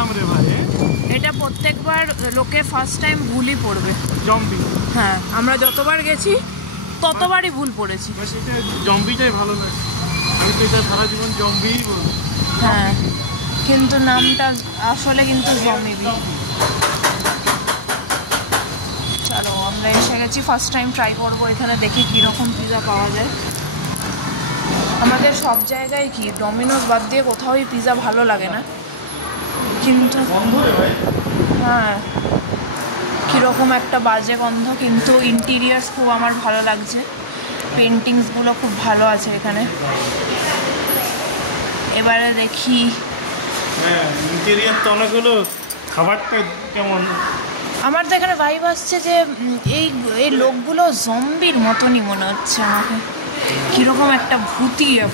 নাম রে ভাই, এটা প্রত্যেকবার লোকে ফার্স্ট টাইম ভুলই পড়বে। জম্বি। হ্যাঁ, আমরা যতবার গেছি ততবারই ভুল পড়েছি। এটা জম্বিটাই ভালো লাগে, আমি তো এটা সারা জীবন জম্বিই বলবো। হ্যাঁ, কিন্তু নামটা আসলে কিন্তু জম্বি। চলো, আমরা এসে গেছি, ফার্স্ট টাইম ট্রাই করবো এখানে, দেখি কীরকম পিৎজা পাওয়া যায়। আমাদের সব জায়গায় কি ডমিনোজ বাদ দিয়ে কোথাওই পিৎজা ভালো লাগে না, কিন্তু হ্যাঁ কীরকম একটা বাজে গন্ধ, কিন্তু ইন্টিরিয়ার্স খুব আমার ভালো লাগছে, পেন্টিংসগুলো খুব ভালো আছে এখানে। এবারে দেখি। হ্যাঁ, ইন্টেরিয়ার তো অনেক হলো, খাবারটা কেমন? আমার তো এখানে ভাইব আসছে যে এই লোকগুলো জম্বির মতনই মনে হচ্ছে আমাকে, কীরকম একটা ভূতিয়া।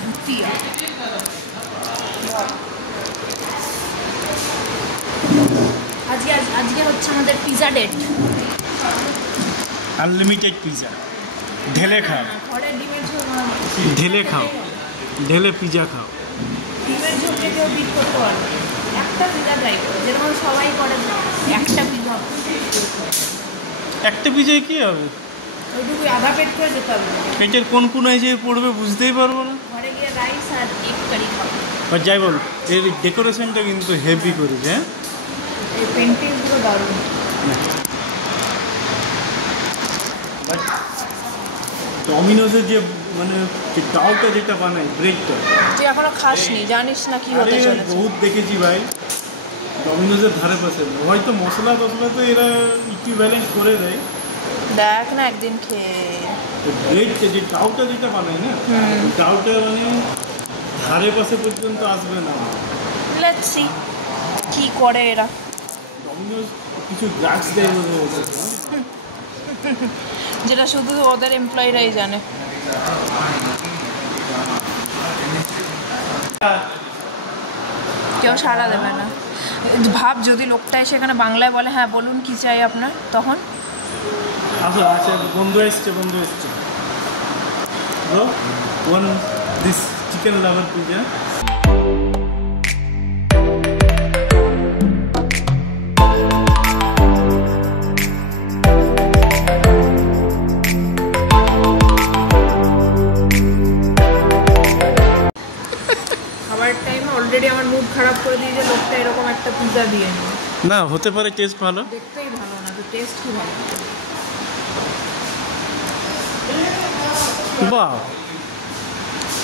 আজকে হচ্ছে আমাদের পিৎজা ডেট। আনলিমিটেড পিৎজা, ঢেলে খাও, ঘরে ডিমের ঝোল, ঢেলে খাও, ঢেলে পিৎজা খাও। ডিমের ঝোলকে কেউ বিট করতে পারবে। একটা পিৎজা ট্রাই করো, যেরকম সবাই করে, একটা পিৎজা। একটা পিৎজায় কী হবে? ওইটুকু আধা পেট করে যেতে হবে। পেটের কোন কোনায় যে পড়বে বুঝতেই পারবো না। ঘরে গিয়ে রাইস আর এগ কারি খাবো। আর যাই বল, এর ডেকোরেশনটা কিন্তু হেভি করেছে। হ্যাঁ, এই পেন্টিংসগুলো দারুণ। ডমিনোজের যে মানে ডাউটা যেটা বানায়, ব্রেডটা, তুই এখনো খাসনি, জানিস না কি হতে চলেছে। বহুত দেখেছি ভাই ডমিনোজের ধারে পাশে, হয়তো মশলা টশলা তো এরা ইকুইভ্যালেন্ট করে দেয়। দেখ না একদিন খেয়ে। ব্রেডটা যে ডাউটা যেটা বানায় না, ডাউটা মানে ধারে পাশে পর্যন্ত আসবে না। লেটস সি কি করে এরা। ডমিনোজ কিছু ড্রাগস দেয় যেটা শুধু ওদের এমপ্লয়িরাই জানে। কেউ সাড়া দেবে না। ভাব যদি লোকটা এসে এখানে বাংলায় বলে, হ্যাঁ বলুন কি চাই আপনার, তখন আচ্ছা বন্ধু এসছে bro, one this chicken lover pizza. Already আমার মুড খারাপ করে দিয়েছে লোকটা এরকম একটা পিৎজা দিয়ে নিয়ে। না হতে পারে টেস্ট ভালো, দেখতেই ভালো না, তো টেস্ট কি ভালো। বাহ,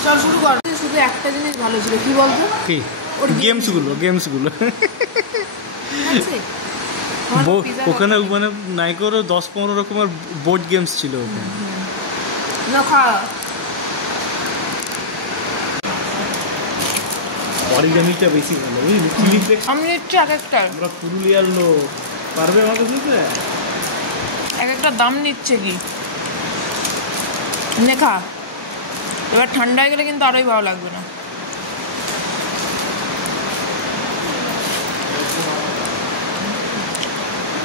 চল শুরু কর। শুধু একটা জিনিস ভালো ছিল, কি বলতো? কি? গেমসগুলো ওখানে মানে নাইকোরও 10-15 রকমের বোর্ড গেমস ছিল ওখানে। না খা, অরিগামিটা বেশি ভালো, বুঝলি? চিলি ফ্লেক্স আমি নিচ্ছি এক একটা। আমরা পুরুলিয়ার লোক, পারবে আমাকে বুঝতে? এক একটা দাম নিচ্ছে কি, নে খা। এবার ঠান্ডা হয়ে গেলে কিন্তু আরোই ভালো লাগবে না।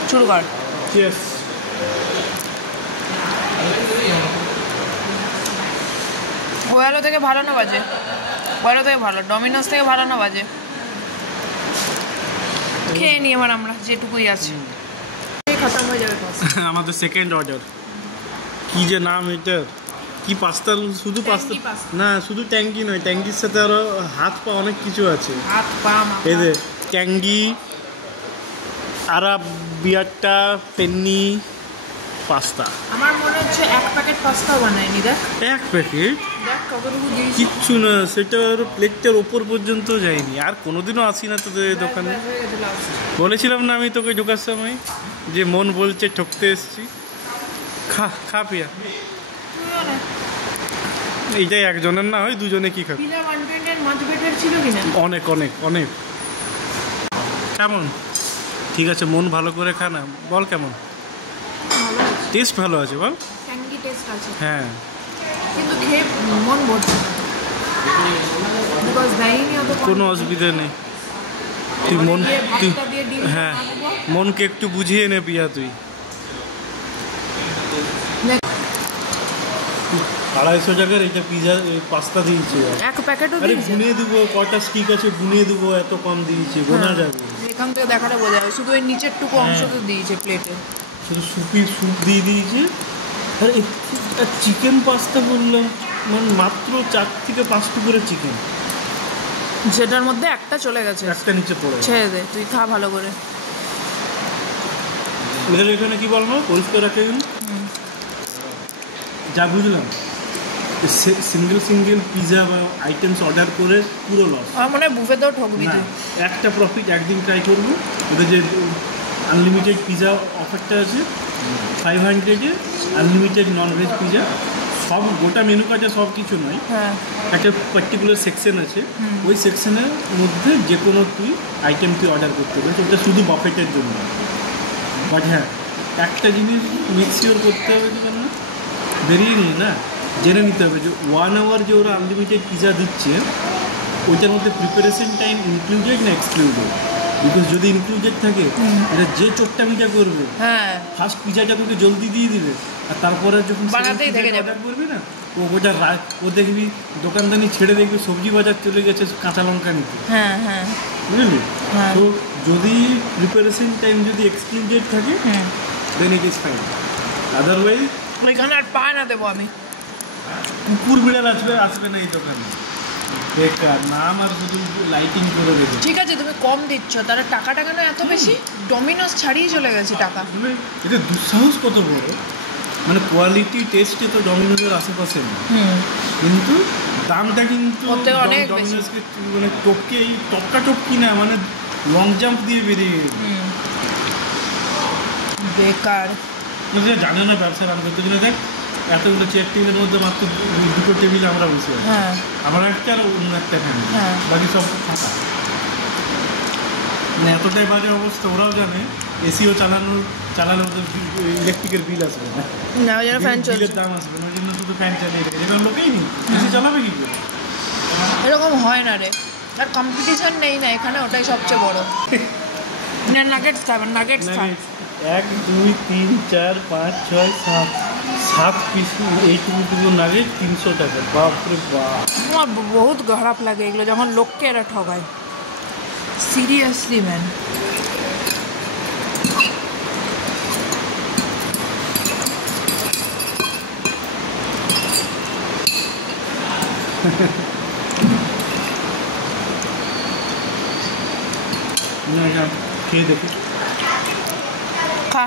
শুরু কর। চিয়ার্স। ওয়ালো থেকে ভালো না বাজে? ওয়ালো থেকে ভালো, ডমিনোজ থেকে ভালো না বাজে? খেয়ে নিই এবার আমরা যেটুকুই আছে, খতম হয়ে যাবে। আমাদের সেকেন্ড অর্ডার। কি যে নাম এটার, কি পাস্তা? শুধু পাস্তা না, শুধু ট্যাঙ্গি নয়, ট্যাঙ্গির সাথে আরো হাত পা অনেক কিছু আছে। হাত পা এই যে ট্যাঙ্গি, আরাবিয়াটা, পেন্নি পাস্তা। আমার মনে হচ্ছে এক প্যাকেট পাস্তা বানায়নি। দেখ এক প্যাকেট, দেখ কতটুকু দিয়েছি। কিচ্ছু না, সেটা ওর প্লেটটার ওপর পর্যন্ত যায়নি। আর কোনোদিনও আসি না তোদের দোকানে, বলেছিলাম না আমি তোকে ঢোকার সময় যে মন বলছে ঠকতে এসছি। খা পিয়া, এইটাই একজনের না হয় দুজনে কি খাবে। অনেক অনেক অনেক। কেমন? ঠিক আছে, মন ভালো করে খা না, বল কেমন টেস্ট? ভালো আছে বল। হ্যাঁ, কিন্তু খেয়ে মন ভরছে না, কোনো অসুবিধা নেই। তুই মন, তুই হ্যাঁ মনকে একটু বুঝিয়ে নে পিয়া তুই। 250 টাকার এটা পিজা পাস্তা দিয়েছে। এক প্যাকেটও আরে দিয়েছে। গুনিয়ে দেবো কয়টা স্টিক আছে, গুনিয়ে দেবো, এত কম দিয়েছে, গোনা যাবে। এখান থেকে দেখাটা বোঝা যাবে, শুধু ওই নিচের টুকু অংশ তো দিয়েছে প্লেটে। শুধু স্যুপ দিয়ে দিয়েছে। আর চিকেন পাস্তা বললাম, মানে মাত্র 4 থেকে 5 টুকরো চিকেন, যেটার মধ্যে একটা চলে গেছে, একটা নিচে পড়ে। ছেড়ে দে, তুই খা ভালো করে। এদের এখানে কি বলবো, পরিষ্কার রাখে যা বুঝলাম, সিঙ্গেল পিজা বা আইটেমস অর্ডার করে পুরো লস। আমার মনে হয় বুফেতেও ঠকবি তুই। একটা প্রফিট একদিন ট্রাই করবো, ওদের যে আনলিমিটেড পিজা অফারটা আছে 500-এ, আনলিমিটেড ননভেজ পিজা, সব গোটা মেনু কার্ডে সব কিছু নয়, হ্যাঁ একটা পার্টিকুলার সেকশন আছে, ওই সেকশনের মধ্যে যে কোনো তুই আইটেম তুই অর্ডার করতে পারিস, ওটা শুধু বাফেটের জন্য। বাট হ্যাঁ, একটা জিনিস মেক শিওর করতে হবে যে না বেরিয়ে নিই না, জেনে নিতে হবে যে 1 আওয়ার যে ওরা আনলিমিটেড পিজা দিচ্ছে, ওইটার মধ্যে প্রিপারেশন টাইম ইনক্লুডেড না এক্সক্লুডেড। বিকজ যদি ইনক্লুডেড থাকে, এটা যে চোখটা মিটা করবে, হ্যাঁ ফার্স্ট পিজাটা তোকে জলদি দিয়ে দিবে, আর তারপরে যখন বানাতেই থেকে যাবে। অর্ডার করবি না, ও দেখবি দোকানদানি ছেড়ে দেখবি সবজি বাজার চলে গেছে কাঁচা লঙ্কা নিতে। হ্যাঁ হ্যাঁ বুঝলি? হ্যাঁ। তো যদি প্রিপারেশন টাইম যদি এক্সক্লুডেড থাকে, দেন ইট ইজ ফাইন। আদারওয়াইজ ওইখানে আর পা না দেবো আমি। কুকুর বিড়াল আসবে না এই দোকানে, বেকার নাম আর শুধু লাইটিং করে দেবে। ঠিক আছে তুমি কম দিচ্ছ, তাহলে টাকাটা কেন এত বেশি? ডমিনোস ছাড়িয়ে চলে গেছে টাকা। এটা দুঃসাহস কত বড়, মানে কোয়ালিটি টেস্টে তো ডমিনোজের আশেপাশে না, কিন্তু দামটা কিন্তু অনেক বেশি। ডমিনোজকে মানে টপকি না, মানে লং জাম্প দিয়ে বেরিয়ে গেল। বেকার জানে না ব্যবসা রান করতে গেলে। দেখ এতগুলো চেয়ার টেবিলের মধ্যে মাত্র 2টো টেবিল আমরা বসে আছি, হ্যাঁ আমার একটা আর অন্য একটা ফ্যামিলি, হ্যাঁ। বাকি সব ফাঁকা। মানে এতটাই বাজে অবস্থা, ওরাও জানে এসিও চালালে ওদের ইলেকট্রিকের বিল আসবে না, না, ওই জন্য ফ্যান চলছে। বিলের দাম আসবে না, ওই জন্য শুধু ফ্যান চালিয়ে রেখেছে। এবার লোকেই নেই, এসি চালাবে কি করে? এরকম হয় না রে, আর কম্পিটিশন নেই না এখানে, ওটাই সবচেয়ে বড়। না নাগেটস খাবেন, নাগেটস খান। 1 2 3 4 5 6 7 পিস এইটুকু নাগেট 300 টাকা। বাপরে বাপ, আমার বহুত খারাপ লাগে এগুলো যখন লোককে এরা ঠগায়, সিরিয়াসলি ম্যান। খেয়ে দেখি। খা।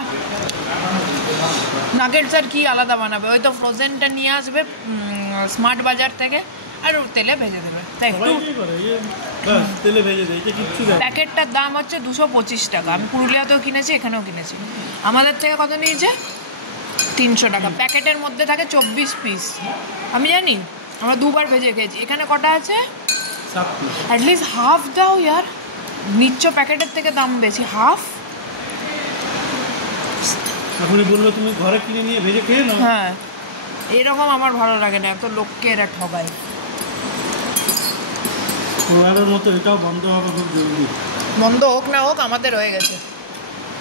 নাগেটস আর কি আলাদা বানাবে, ওই তো ফ্রোজেনটা নিয়ে আসবে স্মার্ট বাজার থেকে, আর তেলে ভেজে দেবে, তাই তেলে ভেজে দেয়, এটা কিচ্ছু দেয়। প্যাকেটটার দাম হচ্ছে 225 টাকা। আমি পুরুলিয়াতেও কিনেছি, এখানেও কিনেছি। আমাদের থেকে কত নিয়েছে? 300 টাকা। প্যাকেটের মধ্যে থাকে 24 পিস। আমি জানি, আমরা 2 বার ভেজে খেয়েছি। এখানে কটা আছে? 7 পিস। অ্যাটলিস্ট হাফ দাও ইয়ার, নিচ্ছ প্যাকেটের থেকে দাম বেশি, হাফ। এখনই বললো তুমি ঘরে কিনে নিয়ে ভেজে খেয়ে নাও। হ্যাঁ, এরকম আমার ভালো লাগে না, এত লোককে এরা ঠগায়। ওয়ারের মতো এটাও বন্ধ হবে খুব জরুরি। বন্ধ হোক না হোক, আমাদের হয়ে গেছে,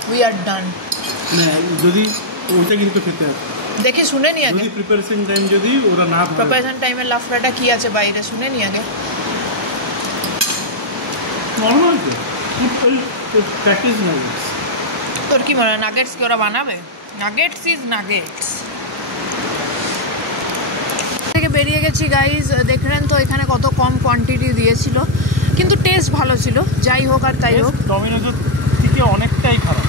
উই আর ডান। না যদি ওইটা কিন্তু খেতে হবে, দেখি শুনে নি আগে যদি প্রিপারেশন টাইম যদি ওরা না ধরে। প্রিপারেশন টাইমের লাফড়াটা কি আছে বাইরে, শুনে নি আগে। নর্মাল তো প্যাকেজ নাগেটস। তোর কি মনে হয় নাগেটস কি ওরা বানাবে? Nuggets is nuggets. থেকে বেরিয়ে গেছি গাইজ, দেখলেন তো এখানে কত কম কোয়ান্টিটি দিয়েছিল, কিন্তু টেস্ট ভালো ছিল। যাই হোক আর তাই হোক, ডমিনোজের থেকে অনেকটাই খারাপ।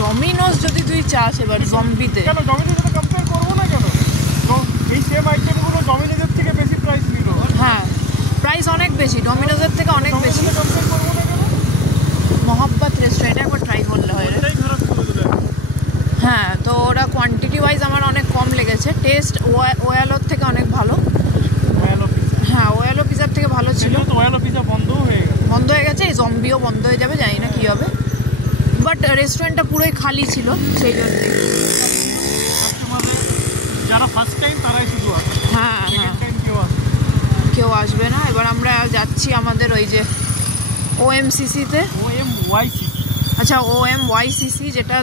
ডমিনোজ যদি তুই চাস এবার জম্বিতে, কেন ডমিনোজের সাথে কম্পেয়ার করবো না কেন? এই সেম আইটেমগুলো ডমিনোজের থেকে বেশি প্রাইস নিল। হ্যাঁ প্রাইস অনেক বেশি, ডমিনোজের থেকে অনেক বেশি। কম্পেয়ার করবো না কেন? মহাব্বত রেস্টুরেন্টে একবার ট্রাই করলে হয় রে। এটাই খারাপ করে দিল। হ্যাঁ, তো ওরা কোয়ান্টিটি ওয়াইজ আমার অনেক কম লেগেছে। টেস্ট ওয়ালোর থেকে অনেক ভালো। হ্যাঁ, ওয়ালো পিজার থেকে ভালো ছিল। তো ওয়ালো পিজা বন্ধ হয়ে গেছে, এই জম্বিও বন্ধ হয়ে যাবে, জানি না কী হবে। বাট রেস্টুরেন্টটা পুরোই খালি ছিল, সেই জন্যে। যারা ফার্স্ট টাইম তারাই শুধু আসে, হ্যাঁ হ্যাঁ, কেউ আসবে না। এবার আমরা যাচ্ছি আমাদের ওই যে OMCC-তে। OMYCC, আচ্ছা OMYCC, যেটা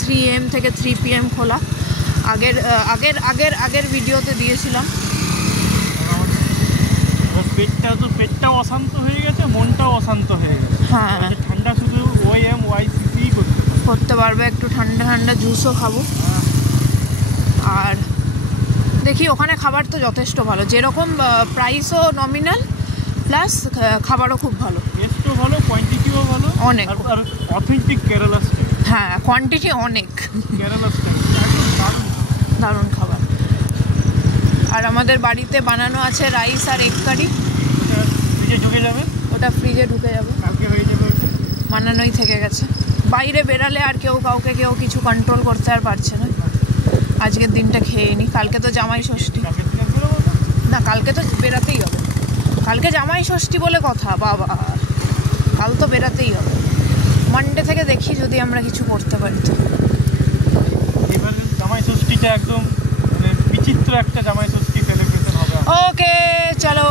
3 AM থেকে 3 PM খোলা। আগের আগের আগের আগের ভিডিওতে দিয়েছিলাম। পেটটাও অশান্ত হয়ে গেছে, মনটাও অশান্ত হয়ে গেছে। হ্যাঁ, ঠান্ডা শুধু OMYCC করতে পারবে, একটু ঠান্ডা ঠান্ডা জুসও খাবো। আর দেখি ওখানে খাবার তো যথেষ্ট ভালো, যেরকম প্রাইসও নমিনাল, প্লাস খাবারও খুব ভালো, টেস্টও ভালো, কোয়ান্টিটিও ভালো, অনেক। আর অথেন্টিক কেরালা স্টাইল। হ্যাঁ, কোয়ান্টিটি অনেক, কেরালা স্টাইল দারুণ খাবার। আর আমাদের বাড়িতে বানানো আছে রাইস আর এগ কারি, ফ্রিজে ঢুকে যাবে, ওটা ফ্রিজে ঢুকে যাবে, কালকে হয়ে যাবে। বানানোই থেকে গেছে। বাইরে বেরালে আর কাউকে কিছু কন্ট্রোল করতে আর পারছে না। আজকের দিনটা খেয়ে নি, কালকে তো জামাই ষষ্ঠী। না, কালকে তো বেরাতেই হবে, কালকে জামাই ষষ্ঠী বলে কথা। বাবা, কাল তো বেরাতেই হবে। মানডে থেকে দেখি যদি আমরা কিছু করতে পারি। তো এবার জামাই ষষ্ঠীটা একদম মানে বিচিত্র একটা জামাই ষষ্ঠী সেলিব্রেশন হবে। ওকে, চলো।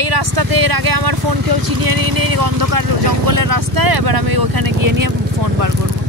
এই রাস্তাতে এর আগে আমার ফোন কেউ চিনিয়ে নিয়ে নেই, অন্ধকার জঙ্গলের রাস্তায়। এবার আমি ওখানে গিয়ে নিয়ে ফোন বার করবো।